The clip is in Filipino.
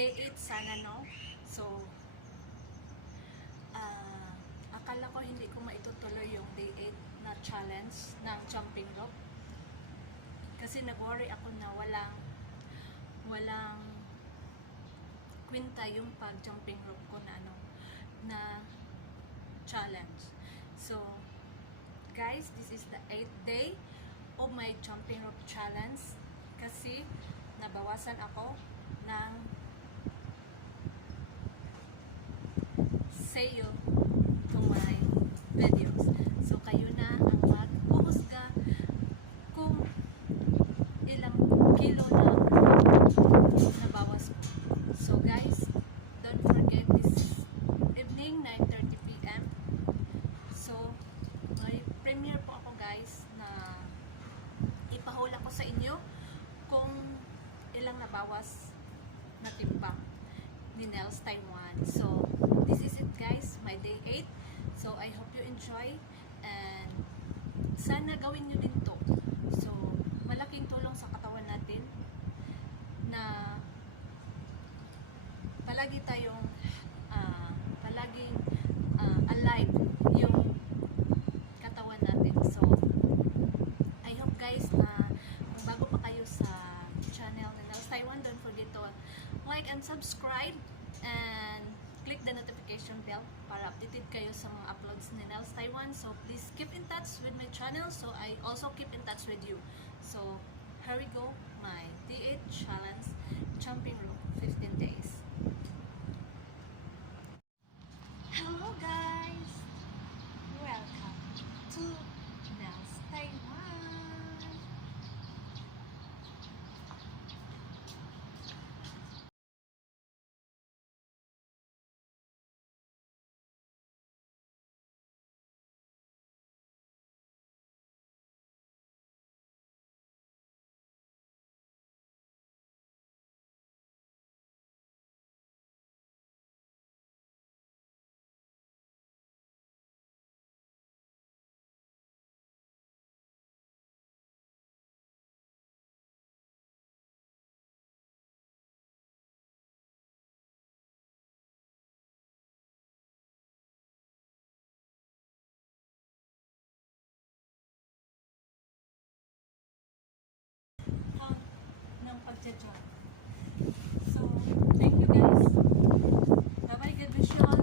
day 8 sana, no? So, akala ko hindi ko maitutuloy yung day 8 na challenge ng jumping rope. Kasi nag-worry ako na walang kwenta yung pag-jumping rope ko na na challenge. So, guys, this is the 8th day of my jumping rope challenge kasi nabawasan ako ng sayo to my videos. So, kayo na ang mag-uhusga kung ilang kilo na nabawas ko. So, guys, don't forget this evening, 9:30 p.m. So, may premiere po ako, guys, na ipahula ko sa inyo kung ilang nabawas na timbang ni Nels Taiwan. So, this is it, guys, my day 8. So, I hope you enjoy and sana gawin nyo din to. So, malaking tulong sa katawan natin na palagi tayong palaging alive yung katawan natin. So, I hope, guys, na kung bago pa kayo sa channel ni Nels Taiwan, don't forget to like and subscribe and click the notification bell para updated kayo sa mga uploads ni Nels Taiwan. So, please keep in touch with my channel so I also keep in touch with you. So, here we go, my D8 challenge, jumping rope, 15 days. Hello, guys! Welcome to Nels Taiwan! Ng pagja-jump. So, thank you, guys. Bye-bye. God bless you all.